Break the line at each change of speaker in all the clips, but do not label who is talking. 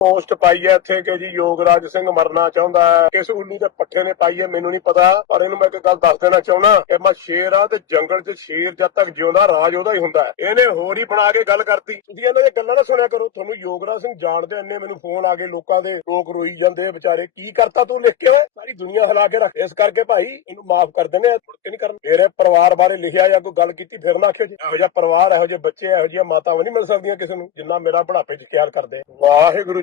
Post ਪਾਈ ਹੈ ਇੱਥੇ ਕਿ ਜੀ ਯੋਗਰਾਜ ਸਿੰਘ ਮਰਨਾ ਚਾਹੁੰਦਾ ਹੈ। ਕਿਸ ਉੱਲੂ ਦੇ ਪੱਠੇ ਨੇ ਪਾਈ ਹੈ, ਮੈਨੂੰ ਨਹੀਂ ਪਤਾ, ਪਰ ਇਹਨੂੰ ਮੈਂ ਇੱਕ ਗੱਲ ਦੱਸ ਦੇਣਾ ਚਾਹੁੰਦਾ ਕਿ ਮੈਂ ਸ਼ੇਰ ਆ ਤੇ ਜੰਗਲ 'ਚ ਸ਼ੇਰ ਜਦ ਤੱਕ ਜਿਉਂਦਾ, ਰਾਜ ਉਹਦਾ ਹੀ ਹੁੰਦਾ ਹੈ। ਇਹਨੇ ਹੋਰ ਹੀ ਬਣਾ ਕੇ ਗੱਲ ਕਰਤੀ। ਤੁਸੀਂ ਇਹਨਾਂ ਦੀਆਂ ਗੱਲਾਂ ਨਾ ਸੁਣਿਆ ਕਰੋ। ਤੁਹਾਨੂੰ ਯੋਗਰਾਜ ਸਿੰਘ ਜਾਣਦੇ ਇੰਨੇ ਮੈਨੂੰ ਫੋਨ ਆ ਗਏ ਲੋਕਾਂ ਦੇ। ਲੋਕ ਰੋਈ ਜਾਂਦੇ ਵਿਚਾਰੇ, ਕੀ ਕਰਤਾ ਤੂੰ ਲਿਖ ਕੇ ਸਾਰੀ ਦੁਨੀਆ ਹਿਲਾ ਕੇ ਰੱਖ। ਇਸ ਕਰਕੇ ਭਾਈ, ਇਹਨੂੰ ਮਾਫ ਕਰ ਦੇਣੇ ਆ। ਮੁੜ ਕੇ ਨਹੀਂ ਕਰਨ। ਮੇਰੇ ਪਰਿਵਾਰ ਬਾਰੇ ਲਿਖਿਆ ਜਾਂ ਕੋਈ ਗੱਲ ਕੀਤੀ, ਫਿਰ ਨਾ ਆਖਿਓ ਜੀ। ਇਹੋ ਜਿਹਾ ਪਰਿਵਾਰ, ਇਹੋ ਜਿਹੇ ਬੱਚੇ, ਇਹੋ ਜਿਹੀਆਂ ਮਾਤਾਵਾਂ ਨਹੀਂ ਮਿਲ ਸਕਦੀਆਂ ਕਿਸੇ ਨੂੰ, ਜਿੰਨਾ ਮੇਰਾ ਬੁਢਾਪੇ 'ਚ ਖਿਆਲ ਕਰਦੇ। ਵਾਹਿਗੁਰੂ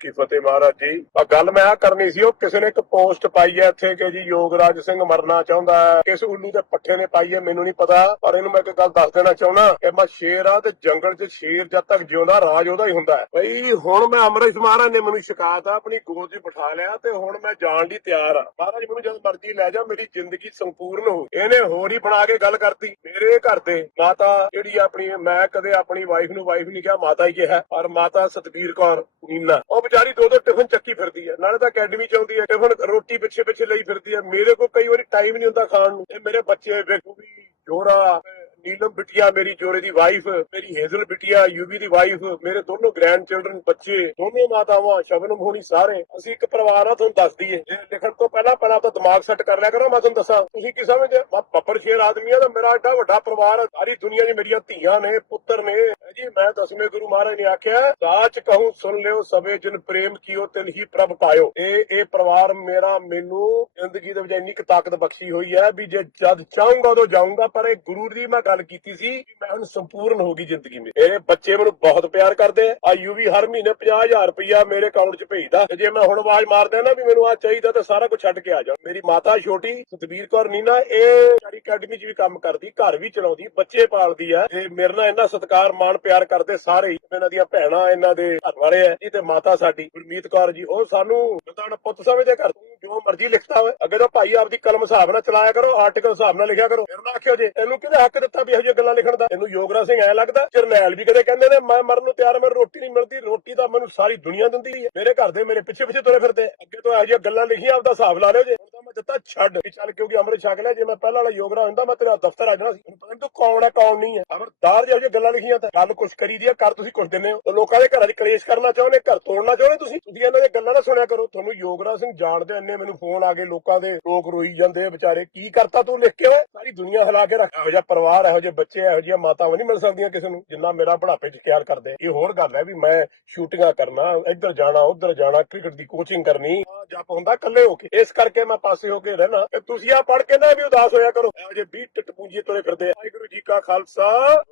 ਕੀ ਫਤਿਹ ਮਹਾਰਾਜ ਜੀ। ਆ ਗੱਲ ਮੈਂ ਆ ਕਰਨੀ ਸੀ, ਉਹ ਕਿਸੇ ਨੇ ਇੱਕ ਪੋਸਟ ਪਾਈ ਹੈ ਇੱਥੇ ਕਿ ਜੀ ਯੋਗਰਾਜ ਸਿੰਘ ਮਰਨਾ ਚਾਹੁੰਦਾ ਹੈ। ਕਿਸ ਉੱਲੂ ਦੇ ਪੱਠੇ ਨੇ ਪਾਈ ਹੈ, ਮੈਨੂੰ ਨਹੀਂ ਪਤਾ, ਪਰ ਇਹਨੂੰ ਮੈਂ ਇੱਕ ਗੱਲ ਦੱਸ ਦੇਣਾ ਚਾਹੁੰਦਾ ਕਿ ਮੈਂ ਸ਼ੇਰ ਆ ਤੇ ਜੰਗਲ 'ਚ ਸ਼ੇਰ ਜਦ ਤੱਕ ਜਿਉਂਦਾ, ਰਾਜ ਉਹਦਾ ਹੀ ਹੁੰਦਾ ਹੈ। ਬਈ ਹੁਣ ਮੈਂ ਅੰਮ੍ਰਿਤ ਮਹਾਰਾਜ ਨੇ ਮੈਨੂੰ ਸ਼ਿਕਾਇਤ ਆ, ਆਪਣੀ ਗੋਦ 'ਚ ਬਿਠਾ ਲਿਆ ਤੇ ਹੁਣ ਮੈਂ ਜਾਣ ਦੀ ਤਿਆਰ ਆ। ਮਹਾਰਾਜ ਮੈਨੂੰ ਜਦ ਮਰਜ਼ੀ ਲੈ ਜਾ, ਮੇਰੀ ਜ਼ਿੰਦਗੀ ਸੰਪੂਰਨ ਹੋ ਇਹਨੇ ਹੋਰ ਹੀ ਬਣਾ ਕੇ ਗੱਲ ਕਰਤੀ, ਮੇਰੇ ਘਰ ਦੇ ਮਾਤਾ ਜਿਹੜੀ ਆਪਣੀ, ਮੈਂ ਕਦੇ ਆਪਣੀ ਵਾਈਫ ਨੂੰ ਵਾਈਫ ਨਹੀਂ ਕਿਹਾ, ਮਾਤਾ ਹੀ ਕਿਹਾ, ਪਰ ਮਾਤਾ ਸਤਬੀਰ ਕੌਰ ਨੀਨਾ ਉਹ ਵਿਚਾਰੀ ਦੋ ਦੋ ਟਿਫਨ ਚੱਕੀ ਫਿਰਦੀ ਹੈ ਨਾਲੇ ਤਾਂ ਅਕੈਡਮੀ ਚ ਆਉਂਦੀ ਹੈ ਟਿਫਨ ਰੋਟੀ ਪਿੱਛੇ ਪਿੱਛੇ ਲਈ ਫਿਰਦੀ ਹੈ ਮੇਰੇ ਕੋਲ ਕਈ ਵਾਰੀ ਟਾਈਮ ਨਹੀਂ ਹੁੰਦਾ ਖਾਣ ਨੂੰ। ਇਹ ਮੇਰੇ ਬੱਚੇ ਵੇਖੋ ਵੀ ਜੋਰਾ ਨੀਲਮ ਬਿਟਿਆ ਮੇਰੀ ਜੋਰੇ ਦੀ ਵਾਈਫ ਮੇਰੀ ਹੇਜ਼ਲ ਬਿਟਿਆ ਯੂਵੀ ਦੀ ਵਾਈਫ ਮੇਰੇ ਦੋਨੋਂ ਗ੍ਰੈਂਡ ਚਿਲਡਰਨ ਬੱਚੇ, ਦੋਨੋਂ ਮਾਤਾਵਾਂ ਸ਼ਬਨਮ ਹੋਣੀ ਸਾਰੇ। ਅਸੀਂ ਇੱਕ ਪਰਿਵਾਰ ਆ, ਤੁਹਾਨੂੰ ਦੱਸ ਦਈਏ। ਇਹ ਲਿਖਣ ਤੋਂ ਪਹਿਲਾਂ ਪਹਿਲਾਂ ਤਾਂ ਦਿਮਾਗ ਸੈੱਟ ਕਰ ਲਿਆ ਕਰੋ, ਮੈਂ ਤੁਹਾਨੂੰ ਦੱਸਾਂ। ਤੁਸੀਂ ਕੀ ਸਮਝਦੇ ਮੈਂ ਬੱਬਰ ਸ਼ੇਰ ਆਦਮੀ ਆ ਤਾਂ ਮੇਰਾ ਏਡਾ ਵੱਡਾ ਪਰਿਵਾਰ ਸਾਰੀ ਦੁਨੀਆ ਚ ਮੇਰੀਆਂ ਧੀਆਂ ਨੇ, ਪੁੱਤਰ ਨੇ। ਜੀ, ਮੈਂ ਦਸਵੇਂ ਗੁਰੂ ਮਹਾਰਾਜ ਨੇ ਆਖਿਆ ਸਾਚ ਕਹੂੰ, ਸੁਣ ਲਿਓ ਸਵੇ ਜਿਨ ਪ੍ਰੇਮ ਕੀਓ, ਤਿਨ ਹੀ ਪ੍ਰਭ ਪਾਇਓ। ਇਹ ਇਹ ਪਰਿਵਾਰ ਮੇਰਾ, ਮੈਨੂੰ ਜ਼ਿੰਦਗੀ ਦੇ ਵਿੱਚ ਇੰਨੀ ਕੁ ਤਾਕਤ ਬਖਸ਼ੀ ਹੋਈ ਹੈ ਵੀ ਜੇ ਜਦ ਚਾਹੂੰਗਾ ਉਦੋਂ ਜਾਊਂਗਾ, ਪਰ ਇਹ ਗੁਰੂ ਦੀ ਮੈਂ ਗੱਲ ਕੀਤੀ ਸੀ, ਮੈਂ ਹੁਣ ਸੰਪੂਰਨ ਹੋ ਗਈ ਜ਼ਿੰਦਗੀ ਮੇਰੀ। ਇਹ ਬੱਚੇ ਮੈਨੂੰ ਬਹੁਤ ਪਿਆਰ ਕਰਦੇ ਆ। ਆਯੂ ਵੀ ਹਰ ਮਹੀਨੇ 50000 ਰੁਪਇਆ ਮੇਰੇ ਅਕਾਊਂਟ 'ਚ ਭੇਜਦਾ। ਤੇ ਜੇ ਮੈਂ ਹੁਣ ਆਵਾਜ਼ ਮਾਰਦਾ ਨਾ ਵੀ ਮੈਨੂੰ ਆ ਚਾਹੀਦਾ ਤਾਂ ਸਾਰਾ ਕੁਝ ਛੱਡ ਕੇ ਆ ਜਾ। ਮੇਰੀ ਮਾਤਾ ਛੋਟੀ ਸਤਬੀਰ ਕੌਰ ਨੀਨਾ, ਇਹ ਸਾਰੀ ਅਕੈਡਮੀ 'ਚ ਵੀ ਕੰਮ ਕਰਦੀ, ਘਰ ਵੀ ਚਲਾਉਂਦੀ, ਬੱਚੇ ਪਾਲਦੀ ਆ। ਤੇ ਮੇਰੇ ਨਾਲ ਇੰਨਾ ਸਤਿਕਾਰ, ਮਾਣ, ਪਿਆਰ ਕਰਦੇ ਸਾਰੇ ਇਹਨਾਂ ਦੀਆਂ ਭੈਣਾਂ, ਇਹਨਾਂ ਦੇ ਘਰ ਵਾਲੇ ਆ ਜੀ ਤੇ ਮਾਤਾ ਸਾਡੀ, ਗੁਰਮੀਤ ਕੌਰ ਜੀ, ਉਹ ਸਾਨੂੰ ਤਾਂ ਪੁੱਤ ਸਮਝਦੇ ਘਰ। ਜੋ ਮਰਜ਼ੀ ਲਿਖਤਾ ਹੋਵੇ, ਅੱਗੇ ਤਾਂ ਭਾਈ ਆਪਦੀ ਕਲਮ ਹਿਸਾਬ ਨਾਲ ਚਲਾਇਆ ਕਰੋ ਆਰਟੀਕਲ ਹਿਸਾਬ ਨਾਲ ਲਿਖਿਆ ਕਰੋ। ਫਿਰ ਨਾ ਆਖਿਓ ਜੇ, ਇਹਨੂੰ ਕਿਹਦੇ ਹੱਕ ਦਿੱਤਾ ਵੀ ਇਹੋ ਜਿਹੀਆਂ ਗੱਲਾਂ ਲਿਖਣ ਦਾ? ਇਹਨੂੰ ਯੋਗਰਾ ਸਿੰਘ ਐ ਲੱਗਦਾ, ਜਰਨੈਲ ਵੀ ਕਦੇ ਕਹਿੰਦੇ ਨੇ, ਮੈਂ ਮਰਨ ਨੂੰ ਤਿਆਰ, ਮੈਨੂੰ ਰੋਟੀ ਨਹੀਂ ਮਿਲਦੀ, ਰੋਟੀ ਤਾਂ ਮੈਨੂੰ ਸਾਰੀ ਦੁਨੀਆ ਦਿੰਦੀ ਹੈ। ਮੇਰੇ ਘਰ ਦੇ ਮੇਰੇ ਪਿੱਛੇ ਪਿੱਛੇ ਤੁਰੇ ਫਿਰਦੇ ਅੱਗੇ ਤੋਂ ਇਹੋ ਜਿਹੀਆਂ ਗੱਲਾਂ ਲਿਖੀਆਂ, ਆਪਦਾ ਹਿਸਾਬ ਲਾ ਲਿਓ ਜੇ। ਮੈਂ ਦਿੱਤਾ, ਛੱਡ। ਵੀ ਚੱਲ ਕਿਉਂਕਿ ਅੰਮ੍ਰਿਤ ਛਕ ਲਿਆ, ਜੇ ਮੈਂ ਪਹਿਲਾਂ ਵਾਲਾ ਯੋਗਰਾ ਹੁੰਦਾ, ਮੈਂ ਤੇਰਾ ਦਫ਼ਤਰ ਆ ਜਾਣਾ। ਸੀ ਹੁਣ ਪਤਾ ਨੀ ਤੂੰ ਕੌਣ ਹੈ, ਕੌਣ ਨਹੀਂ ਹੈ। ਅਮਰਦਾਰ ਜਿਹੋ ਗੱਲਾਂ ਲਿਖੀਆਂ ਤਾਂ ਗੱਲ ਕੁਛ ਕਰੀ ਦੀ ਆ ਕਰ ਤੁਸੀਂ ਕੁਛ ਦਿੰਦੇ ਹੋ। ਤੇ ਲੋਕਾਂ ਦੇ ਘਰਾਂ 'ਚ ਕਲੇਸ਼ ਕਰਨਾ ਚਾਹੁੰਦੇ, ਘਰ ਤੋੜਨਾ ਚਾਹੁੰਦੇ ਤੁਸੀਂ? ਤੁਸੀਂ ਇਹਨਾਂ ਦੀਆਂ ਗੱਲਾਂ ਨਾ ਸੁਣਿਆ ਕਰੋ। ਤੁਹਾਨੂੰ ਯੋਗਰਾ ਸਿੰਘ ਜਾਣਦੇ ਇੰਨੇ ਮੈਨੂੰ ਫੋਨ ਆ ਗਏ, ਲੋਕਾਂ ਦੇ ਲੋਕ ਰੋਈ ਜਾਂਦੇ ਆ ਵਿਚਾਰੇ। ਕੀ ਕਰਤਾ ਤੂੰ ਲਿਖ ਕੇ ਓਏ? ਸਾਰੀ ਦੁਨੀਆ ਹਿਲਾ ਕੇ ਰੱਖ। ਇਹੋ ਜਿਹਾ ਪਰਿਵਾਰ, ਇਹੋ ਜਿਹੇ ਬੱਚੇ, ਇਹੋ ਜਿਹੀਆਂ ਮਾਤਾਵਾਂ ਨਹੀਂ ਮਿਲ ਸਕਦੀਆਂ ਕਿਸੇ ਨੂੰ, ਜਿੰਨਾ ਮੇਰਾ ਬੁਢਾਪੇ 'ਚ ਖਿਆਲ ਕਰਦੇ। ਇਹ ਹੋਰ ਗੱਲ ਹੈ ਵੀ ਮੈਂ ਸ਼ੂਟਿੰਗਾਂ ਕਰਨਾ, ਇੱਧਰ ਜਾਣਾ, ਉੱਧਰ ਜਾਣਾ, ਕ੍ਰਿਕਟ ਦੀ ਕੋਚਿੰਗ ਕਰਨੀ। ਜਪ ਹੁੰਦਾ ਇਕੱਲੇ ਹੋ ਕੇ। ਇਸ ਕਰਕੇ ਮੈਂ ਪਾਸੇ ਹੋ ਕੇ ਰਹਿਣਾ। ਤੇ ਤੁਸੀਂ ਆ ਪੜ ਕੇ ਨਾ ਵੀ ਉਦਾਸ ਹੋਇਆ ਕਰੋ। ਇਹੋ ਜਿਹੇ 20 ਟਿੱਟ ਤੁਰੇ ਫਿਰਦੇ ਆ। ਵਾਹਿਗੁਰੂ ਜੀ ਕਾ ਖਾਲਸਾ,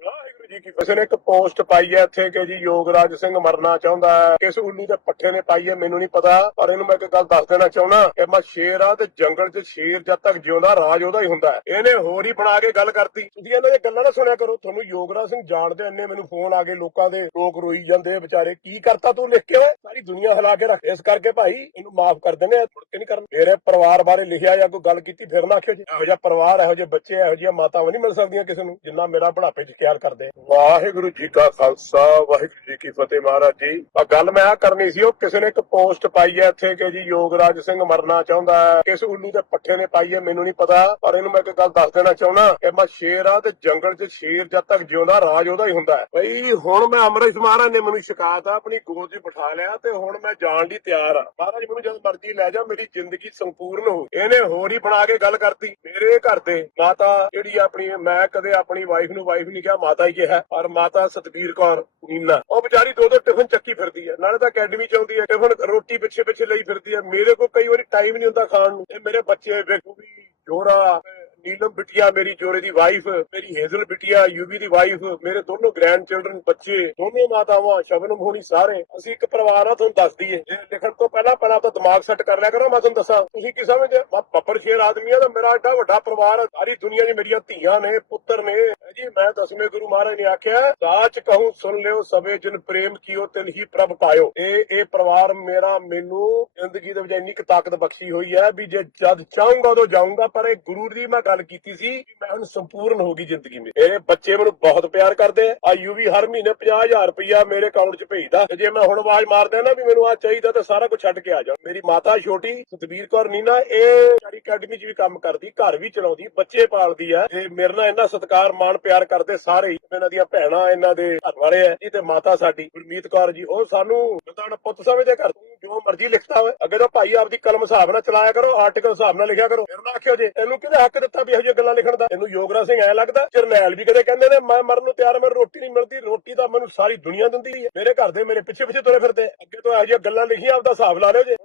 ਵਾਹਿਗੁਰੂ ਜੀ ਕੀ ਫਤਿਹ। ਨੇ ਇੱਕ ਪੋਸਟ ਪਾਈ ਹੈ ਇੱਥੇ ਕਿ ਜੀ ਯੋਗਰਾਜ ਸਿੰਘ ਮਰਨਾ ਚਾਹੁੰਦਾ ਹੈ। ਕਿਸ ਉੱਲੂ ਦੇ ਪੱਠੇ ਨੇ ਪਾਈ ਹੈ, ਮੈਨੂੰ ਨਹੀਂ ਪਤਾ। ਪਰ ਇਹਨੂੰ ਮੈਂ ਇੱਕ ਗੱਲ ਦੱਸ ਦੇਣਾ ਚਾਹੁੰਦਾ ਕਿ ਮੈਂ ਸ਼ੇਰ ਆ ਤੇ ਜੰਗਲ 'ਚ ਸ਼ੇਰ ਜਦ ਤੱਕ ਜਿਉਂਦਾ, ਰਾਜ ਉਹਦਾ ਹੀ ਹੁੰਦਾ ਹੈ। ਇਹਨੇ ਹੋਰ ਹੀ ਬਣਾ ਕੇ ਗੱਲ ਕਰਤੀ। ਤੁਸੀਂ ਇਹਨਾਂ ਦੀਆਂ ਗੱਲਾਂ ਨਾ ਸੁਣਿਆ ਕਰੋ। ਤੁਹਾਨੂੰ ਯੋਗਰਾਜ ਸਿੰਘ ਜਾਣਦੇ ਇੰਨੇ ਮੈਨੂੰ ਫੋਨ ਆ ਗਏ। ਲੋਕਾਂ ਦੇ ਲੋਕ ਰੋਈ ਜਾਂਦੇ ਵਿਚਾਰੇ, ਕੀ ਕਰਤਾ ਤੂੰ ਲਿਖ ਕੇ ਓਏ? ਸਾਰੀ ਦੁਨੀਆ ਹਿਲਾ ਕੇ ਰੱਖ। ਇਸ ਕਰਕੇ ਭਾਈ, ਇਹਨੂੰ ਮਾਫ ਕਰ ਦਿੰਦੇ ਆ ਮੁੜ ਕੇ ਨਹੀਂ ਕਰਨ। ਮੇਰੇ ਪਰਿਵਾਰ ਬਾਰੇ ਲਿਖਿਆ ਜਾਂ ਕੋਈ ਗੱਲ ਕੀਤੀ ਫਿਰ ਨਾ ਆਖਿਓ ਜੀ ਇਹੋ ਜਿਹਾ ਪਰਿਵਾਰ ਇਹੋ ਜਿਹੇ ਬੱਚੇ ਇਹੋ ਜਿਹੀਆਂ ਮਾਤਾਵਾਂ ਨਹੀਂ ਮਿਲ ਸਕਦੀਆਂ ਕਿਸੇ ਨੂੰ ਜਿੰਨਾ ਮੇਰਾ ਬੁਢਾਪੇ 'ਚ ਖਿਆਲ ਕਰਦੇ। ਵਾਹਿਗੁਰੂ ਜੀ ਕਾ ਖਾਲਸਾ ਵਾਹਿਗੁਰੂ ਜੀ ਕੀ ਫਤਿਹ ਮਹਾਰਾਜ ਜੀ। ਆ ਗੱਲ ਮੈਂ ਆ ਕਰਨੀ ਸੀ ਉਹ ਕਿਸੇ ਨੇ ਇੱਕ ਪੋਸਟ ਪਾਈ ਹੈ ਇੱਥੇ ਕਿ ਜੀ ਯੋਗਰਾਜ ਸਿੰਘ ਮਰਨਾ ਚਾਹੁੰਦਾ ਹੈ। ਕਿਸ ਉੱਲੂ ਦੇ ਪੱਠੇ ਨੇ ਪਾਈ ਹੈ ਮੈਨੂੰ ਨਹੀਂ ਪਤਾ ਪਰ ਇਹਨੂੰ ਮੈਂ ਇੱਕ ਗੱਲ ਦੱਸ ਦੇਣਾ ਚਾਹੁੰਦਾ ਕਿ ਮੈਂ ਸ਼ੇਰ ਆ ਤੇ ਜੰਗਲ 'ਚ ਸ਼ੇਰ ਜਦ ਤੱਕ ਜਿਉਂਦਾ ਰਾਜ ਉਹਦਾ ਹੀ ਹੁੰਦਾ ਹੈ। ਬਈ ਹੁਣ ਮੈਂ ਅੰਮ੍ਰਿਤ ਮਹਾਰਾਜ ਨੇ ਮੈਨੂੰ ਸ਼ਿਕਾਇਤ ਆ ਆਪਣੀ ਗੋਦ 'ਚ ਬਿਠਾ ਲਿਆ ਤੇ ਹੁਣ ਮੈਂ ਜਾਣ ਦੀ ਤਿਆਰ ਆ। ਮਹਾਰਾਜ ਮੈਨੂੰ ਜਦ ਮਰਜ਼ੀ ਲੈ ਜਾ, ਮੇਰੀ ਜ਼ਿੰਦਗੀ ਸੰਪੂਰਨ ਹੋ ਇਹਨੇ ਹੋਰ ਹੀ ਬਣਾ ਕੇ ਗੱਲ ਕਰਤੀ, ਮੇਰੇ ਘਰ ਦੇ। ਮਾਤਾ ਜਿਹੜੀ ਆਪਣੀ, ਮੈਂ ਕਦੇ ਆਪਣੀ ਵਾਈਫ ਨੂੰ ਵਾਈਫ ਨਹੀਂ ਕਿਹਾ, ਮਾਤਾ ਹੀ ਕਿਹਾ, ਪਰ ਮਾਤਾ ਸਤਬੀਰ ਕੌਰ ਨੀਨਾ ਉਹ ਵਿਚਾਰੀ ਦੋ ਦੋ ਟਿਫਨ ਚੱਕੀ ਫਿਰਦੀ ਹੈ। ਨਾਲੇ ਤਾਂ ਅਕੈਡਮੀ ਚ ਆਉਂਦੀ ਹੈ ਟਿਫਨ ਰੋਟੀ ਪਿੱਛੇ ਪਿੱਛੇ ਲਈ ਫਿਰਦੀ ਹੈ। ਮੇਰੇ ਕੋਲ ਕਈ ਵਾਰੀ ਟਾਈਮ ਨਹੀਂ ਹੁੰਦਾ ਖਾਣ ਨੂੰ। ਇਹ ਮੇਰੇ ਬੱਚੇ ਵੇਖੋ ਵੀ ਜੋਰਾ ਨੀਲਮ ਬਿਟਿਆ, ਮੇਰੀ ਜੋਰੇ ਦੀ ਵਾਈਫ ਮੇਰੀ ਹੇਜ਼ਲ ਬਿਟਿਆ ਯੂਵੀ ਦੀ ਵਾਈਫ ਮੇਰੇ ਦੋਨੋਂ ਗ੍ਰੈਂਡ ਚਿਲਡਰਨ ਬੱਚੇ, ਦੋਨੋਂ ਮਾਤਾਵਾਂ ਸ਼ਬਨਮ ਹੋਣੀ ਸਾਰੇ, ਅਸੀਂ ਇੱਕ ਪਰਿਵਾਰ ਆ, ਤੁਹਾਨੂੰ ਦੱਸ ਦਈਏ। ਇਹ ਲਿਖਣ ਤੋਂ ਪਹਿਲਾਂ ਪਹਿਲਾਂ ਤਾਂ ਦਿਮਾਗ ਸੈੱਟ ਕਰ ਲਿਆ ਕਰੋ, ਮੈਂ ਤੁਹਾਨੂੰ ਦੱਸਾਂ। ਤੁਸੀਂ ਕੀ ਸਮਝਦੇ ਮੈਂ ਬੱਬਰ ਸ਼ੇਰ ਆਦਮੀ ਆ ਤਾਂ ਮੇਰਾ ਏਡਾ ਵੱਡਾ ਪਰਿਵਾਰ ਆ। ਸਾਰੀ ਦੁਨੀਆ ਚ ਮੇਰੀਆਂ ਧੀਆਂ ਨੇ, ਪੁੱਤਰ ਨੇ। ਜੀ, ਮੈਂ ਦਸਵੇਂ ਗੁਰੂ ਮਹਾਰਾਜ ਨੇ ਆਖਿਆ ਸਾਚ ਕਹੂੰ, ਸੁਣ ਲਿਓ, ਸਵੇ ਜਿਨ ਪ੍ਰੇਮ ਕੀਓ, ਤਿਨ ਹੀ ਪ੍ਰਭ ਪਾਇਓ। ਇਹ ਇਹ ਪਰਿਵਾਰ ਮੇਰਾ ਮੈਨੂੰ ਜ਼ਿੰਦਗੀ ਦੇ ਵਿੱਚ ਇੰਨੀ ਕੁ ਤਾਕਤ ਬਖਸ਼ੀ ਹੋਈ ਹੈ ਵੀ ਜੇ ਜਦ ਚਾਹੂੰਗਾ ਉਦੋਂ ਜਾਊਂਗਾ, ਪਰ ਇਹ ਗੁਰੂ ਦੀ ਮੈਂ ਗੱਲ ਗੱਲ ਕੀਤੀ ਸੀ ਮੈਂ ਹੁਣ ਸੰਪੂਰਨ ਹੋ ਗਈ ਜ਼ਿੰਦਗੀ ਮੇਰੀ। ਇਹ ਬੱਚੇ ਮੈਨੂੰ ਬਹੁਤ ਪਿਆਰ ਕਰਦੇ ਆ। ਆਯੂ ਵੀ ਹਰ ਮਹੀਨੇ 50000 ਰੁਪਇਆ ਮੇਰੇ ਅਕਾਊਂਟ 'ਚ ਭੇਜਦਾ। ਤੇ ਜੇ ਮੈਂ ਹੁਣ ਆਵਾਜ਼ ਮਾਰਦਾ ਨਾ ਵੀ ਮੈਨੂੰ ਆ ਚਾਹੀਦਾ ਤਾਂ ਸਾਰਾ ਕੁਝ ਛੱਡ ਕੇ ਆ ਜਾ। ਮੇਰੀ ਮਾਤਾ ਛੋਟੀ ਸਤਬੀਰ ਕੌਰ, ਨੀਨਾ, ਇਹ ਸਾਡੀ ਅਕੈਡਮੀ 'ਚ ਵੀ ਕੰਮ ਕਰਦੀ, ਘਰ ਵੀ ਚਲਾਉਂਦੀ, ਬੱਚੇ ਪਾਲਦੀ ਆ। ਤੇ ਮੇਰੇ ਨਾਲ ਇਹਨਾਂ ਸਤਿਕਾਰ, ਮਾਣ, ਪਿਆਰ ਕਰਦੇ ਸਾਰੇ ਹੀ। ਇਹਨਾਂ ਦੀਆਂ ਭੈਣਾਂ, ਇਹਨਾਂ ਦੇ ਘਰ ਵਾਲੇ ਆ। ਜੀ ਤੇ ਮਾਤਾ ਸਾਡੀ, ਗੁਰਮੀਤ ਕੌਰ ਜੀ, ਉਹ ਸਾਨੂੰ ਤਾਂ ਪੁੱਤ ਸਮਝਦੇ ਘਰ। ਜੋ ਮਰਜ਼ੀ ਲਿਖਦਾ ਹੋਵੇ। ਅੱਗੇ ਤਾਂ ਭਾਈ ਆਪਦੀ ਕਲਮ ਹਿਸਾਬ ਨਾਲ ਚਲਾਇਆ ਕਰੋ ਆਰਟੀਕਲ ਹਿਸਾਬ ਨਾਲ ਲਿਖਿਆ ਕਰੋ। ਫਿਰ ਨਾ ਆਖਿਓ ਜੇ। ਇਹਨੂੰ ਕਿਹਦੇ ਹੱਕ ਦਿੱਤਾ ਵੀ ਇਹੋ ਜਿਹੀਆਂ ਗੱਲਾਂ ਲਿਖਣ ਦਾ। ਇਹਨੂੰ ਯੋਗਰਾਜ ਸਿੰਘ ਐ ਲੱਗਦਾ, ਜਰਨੈਲ ਵੀ ਕਦੇ ਕਹਿੰਦੇ ਨੇ, ਮੈਂ ਮਰਨ ਨੂੰ ਤਿਆਰ ਮੈਨੂੰ ਰੋਟੀ ਨਹੀਂ ਮਿਲਦੀ, ਰੋਟੀ ਤਾਂ ਮੈਨੂੰ ਸਾਰੀ ਦੁਨੀਆ ਦਿੰਦੀ ਹੈ। ਮੇਰੇ ਘਰ ਦੇ ਮੇਰੇ ਪਿੱਛੇ ਪਿੱਛੇ ਤੁਰੇ ਫਿਰਦੇ ਅੱਗੇ ਤੋਂ ਇਹੋ ਜਿਹੀਆਂ ਗੱਲਾਂ ਲਿਖੀਆਂ, ਆਪਦਾ ਹਿਸਾਬ ਲਾ ਲਿਓ ਜੇ।